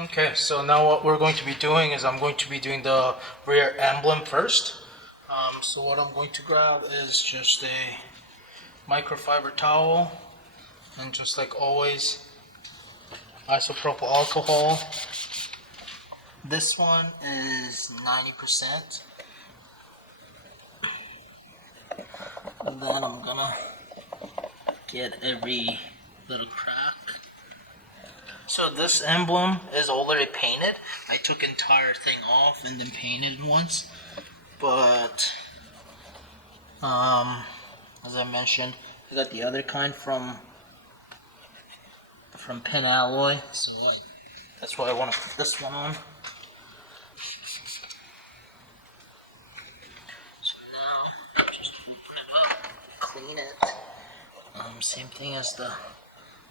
Okay, so now what we're going to be doing is I'm going to be doing the rear emblem first. So what I'm going to grab is just a microfiber towel, and just like always, isopropyl alcohol. This one is 90%. And then I'm gonna get every little crack. So this emblem is already painted. I took entire thing off and then painted once. But as I mentioned, I got the other kind from Pinalloy, so that's why I want to put this one on. So now, just open it up, clean it. Same thing as the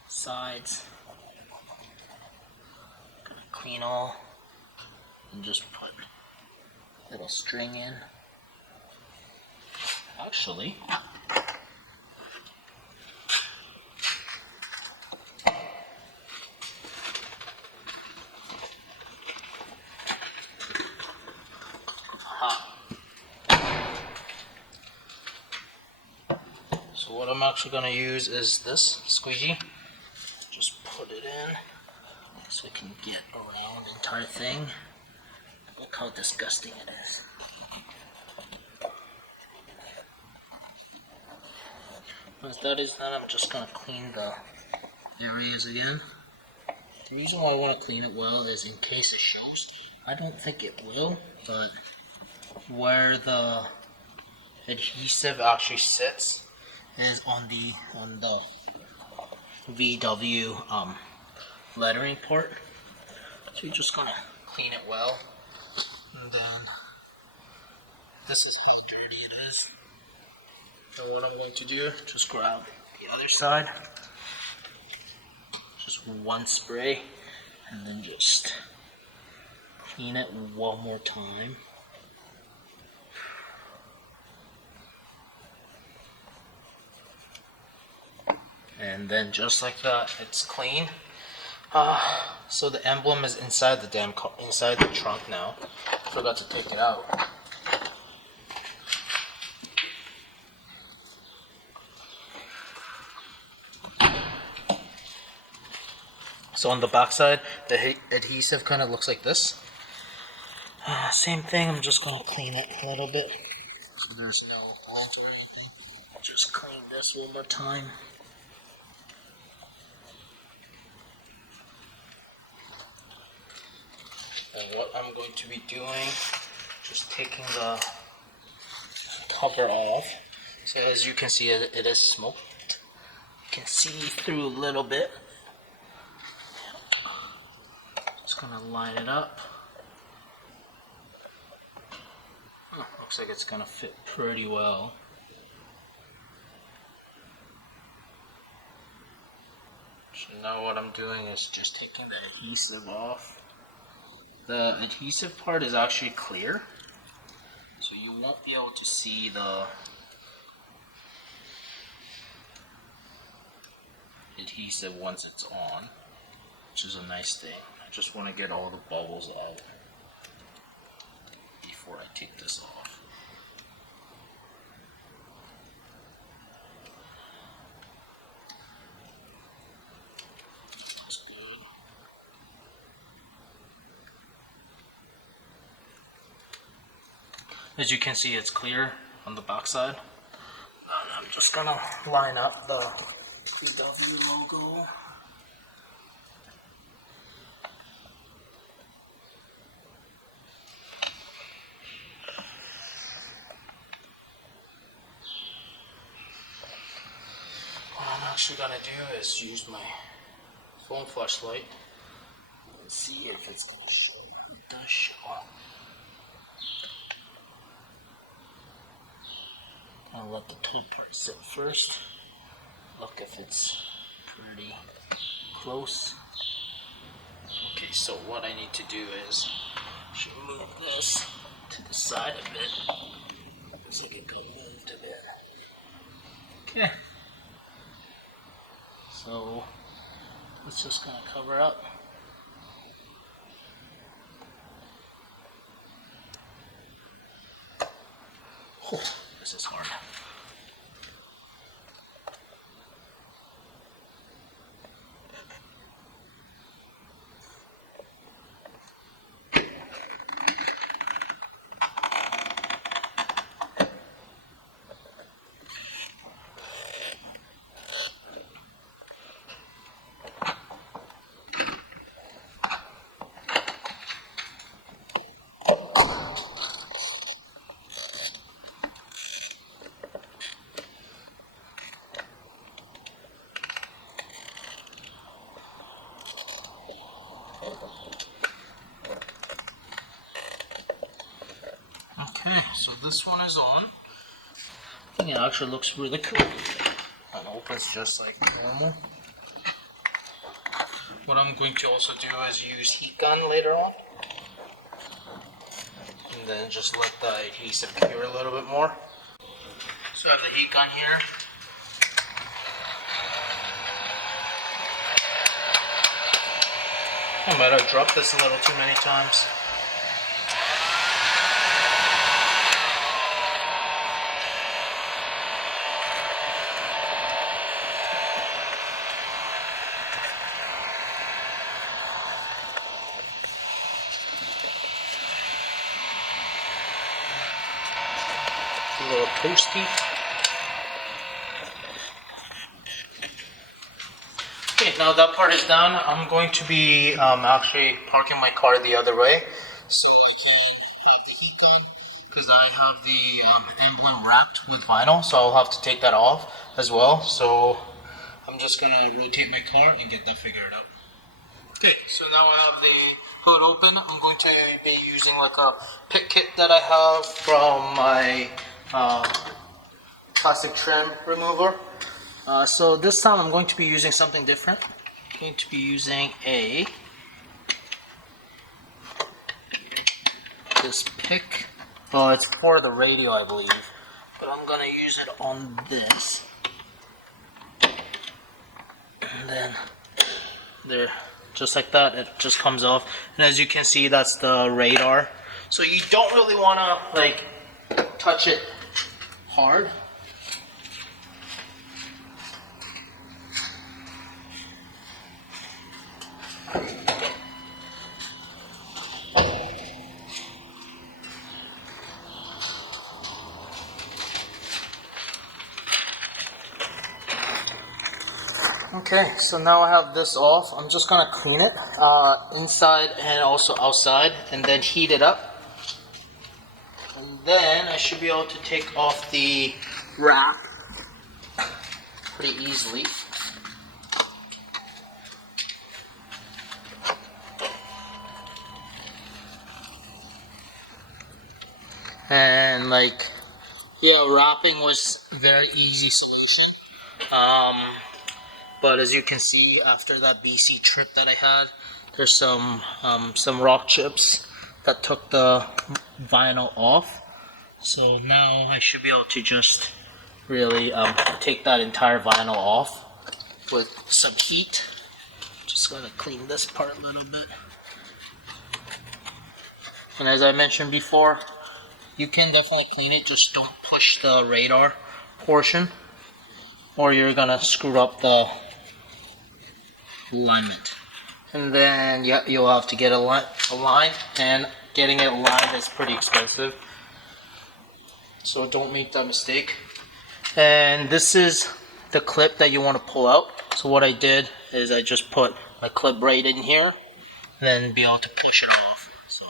sides. Gonna clean all and just put a little string in. Actually, so what I'm actually going to use is this squeegee. Just put it in so we can get around the entire thing. Look how disgusting it is. Once that is done, I'm just going to clean the areas again. The reason why I want to clean it well is in case it shows. I don't think it will, but where the adhesive actually sits is on the VW lettering part. So you're just gonna clean it well, and then this is how dirty it is. And what I'm going to do, just grab the other side, just one spray, and then just clean it one more time. And then just like that, it's clean. So the emblem is inside the inside the trunk now. Forgot to take it out. So on the back side, the adhesive kind of looks like this. Same thing, I'm just going to clean it a little bit so there's no holes or anything. Just clean this one more time. And what I'm going to be doing, just taking the cover off. So as you can see, it is smoked. You can see through a little bit. Just gonna line it up. Looks like it's gonna fit pretty well. So now what I'm doing is just taking the adhesive off. The adhesive part is actually clear, so you won't be able to see the adhesive once it's on, which is a nice thing. I just want to get all the bubbles out before I take this off. That's good. As you can see, it's clear on the back side. And I'm just gonna line up the VW logo. What I'm actually gonna do is use my phone flashlight and see if it's gonna show. It does show. I'll let the top part sit first. Look if it's pretty close. Okay, so what I need to do is move this to the side a bit. Looks like it got moved a bit. Okay. So it's just gonna cover up. This is hard. Okay, so this one is on. I think it actually looks really cool. And opens just like normal. What I'm going to also do is use heat gun later on. And then just let the adhesive cure a little bit more. So I have the heat gun here. I might have dropped this a little too many times. A little toasty. Okay, now that part is done. I'm going to be actually parking my car the other way, so I can have the heat gun because I have the emblem wrapped with vinyl, so I'll have to take that off as well. So I'm just gonna rotate my car and get that figured out. Okay, so now I have the hood open. I'm going to be using like a pick kit that I have from my plastic trim remover. So this time I'm going to be using something different. I'm going to be using this pick. Well, it's for the radio, I believe, but I'm gonna use it on this. And then there, just like that, it just comes off. And as you can see, that's the radar. So you don't really wanna like touch it hard. Okay, so now I have this off. I'm just gonna clean it inside and also outside, and then heat it up. And then I should be able to take off the wrap pretty easily. And like, yeah, wrapping was a very easy solution. But as you can see, after that BC trip that I had, there's some rock chips that took the vinyl off. So now I should be able to just really take that entire vinyl off with some heat. Just gonna clean this part a little bit. And as I mentioned before, you can definitely clean it, just don't push the radar portion, or you're gonna screw up the alignment. And then yeah, you'll have to get a line, and getting it aligned is pretty expensive, so don't make that mistake. And this is the clip that you want to pull out. So what I did is I just put my clip right in here, and then be able to push it off. So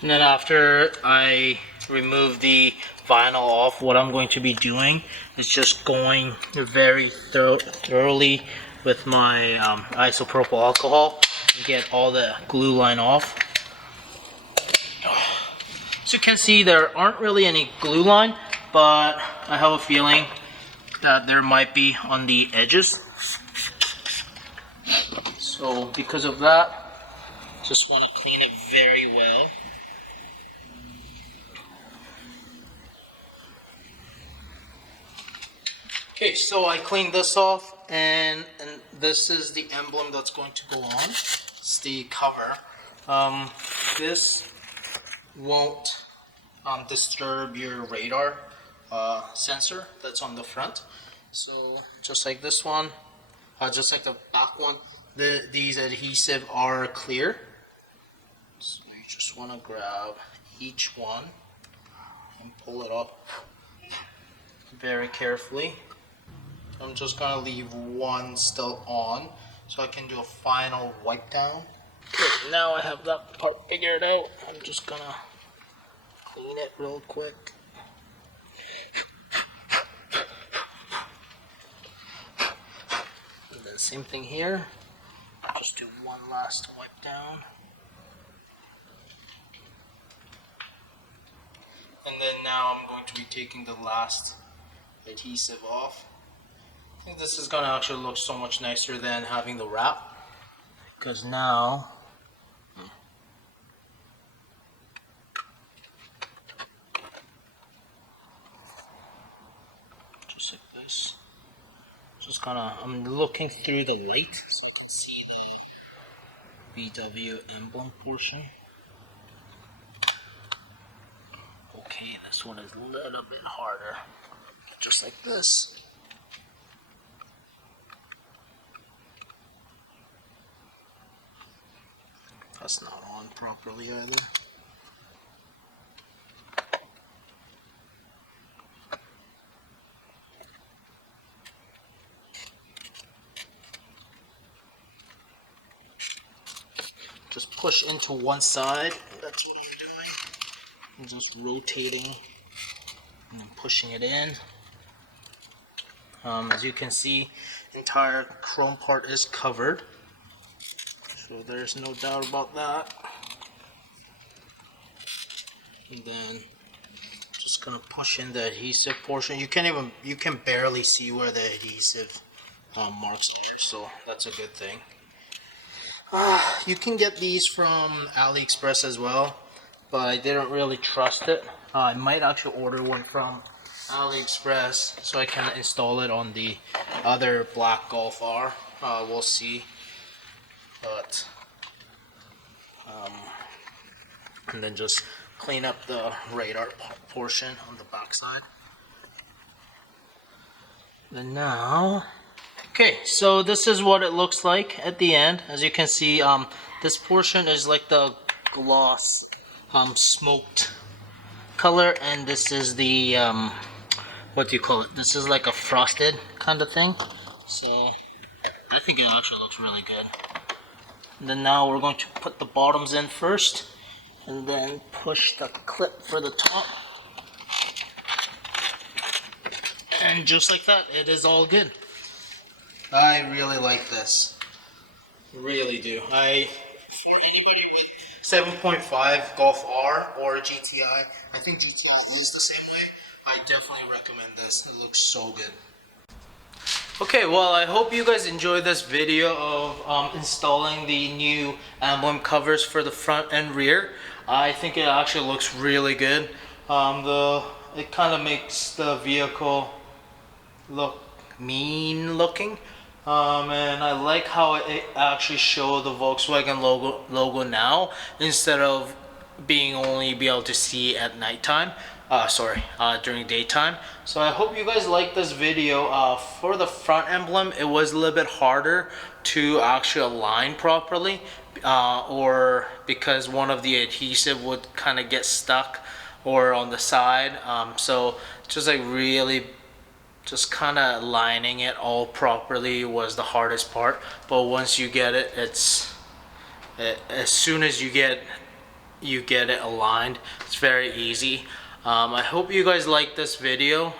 And then after I remove the vinyl off, what I'm going to be doing is just going very thoroughly with my isopropyl alcohol and get all the glue line off. As you can see, there aren't really any glue line, but I have a feeling that there might be on the edges. So because of that, just want to clean it very well. Okay, so I cleaned this off, and this is the emblem that's going to go on. It's the cover. This won't disturb your radar sensor that's on the front. So just like this one, just like the back one, these adhesive are clear. So you just want to grab each one and pull it up very carefully. I'm just gonna leave one still on so I can do a final wipe down. Okay, now I have that part figured out. I'm just gonna clean it real quick. And then same thing here. Just do one last wipe down. And then now I'm going to be taking the last adhesive off. I think this is going to actually look so much nicer than having the wrap, because now just like this, just gonna, I'm looking through the light so I can see the VW emblem portion. Okay, this one is a little bit harder, just like this. That's not on properly either. Just push into one side, that's what I'm doing. I'm just rotating and then pushing it in. As you can see, the entire chrome part is covered. So there's no doubt about that. And then just gonna push in the adhesive portion. You can barely see where the adhesive marks are, so that's a good thing. You can get these from Aliexpress as well, but I didn't really trust it. I might actually order one from Aliexpress so I can install it on the other black Golf R. We'll see. But and then just clean up the radar portion on the back side. And now, okay, so this is what it looks like at the end. As you can see, this portion is like the gloss smoked color, and this is the what do you call it? This is like a frosted kind of thing. So I think it actually looks really good. And then now we're going to put the bottoms in first, and then push the clip for the top. And just like that, it is all good. I really like this. Really do. For anybody with 7.5 Golf R or GTI, I think GTI is the same way. I definitely recommend this. It looks so good. Okay, well, I hope you guys enjoyed this video of installing the new emblem covers for the front and rear. I think it actually looks really good. It kind of makes the vehicle look mean looking, and I like how it actually shows the Volkswagen logo now instead of being only be able to see at nighttime. During daytime. So I hope you guys like this video. For the front emblem, it was a little bit harder to actually align properly, or because one of the adhesive would kind of get stuck or on the side. So just like really just kind of lining it all properly was the hardest part. But once you get it, as soon as you get you get it aligned. It's very easy. I hope you guys like this video.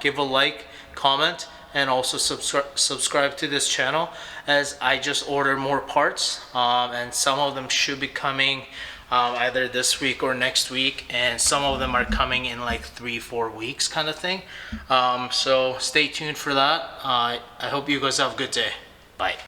Give a like, comment, and also subscribe to this channel, as I just ordered more parts, and some of them should be coming either this week or next week, and some of them are coming in like 3-4 weeks kind of thing. So stay tuned for that. I hope you guys have a good day. Bye.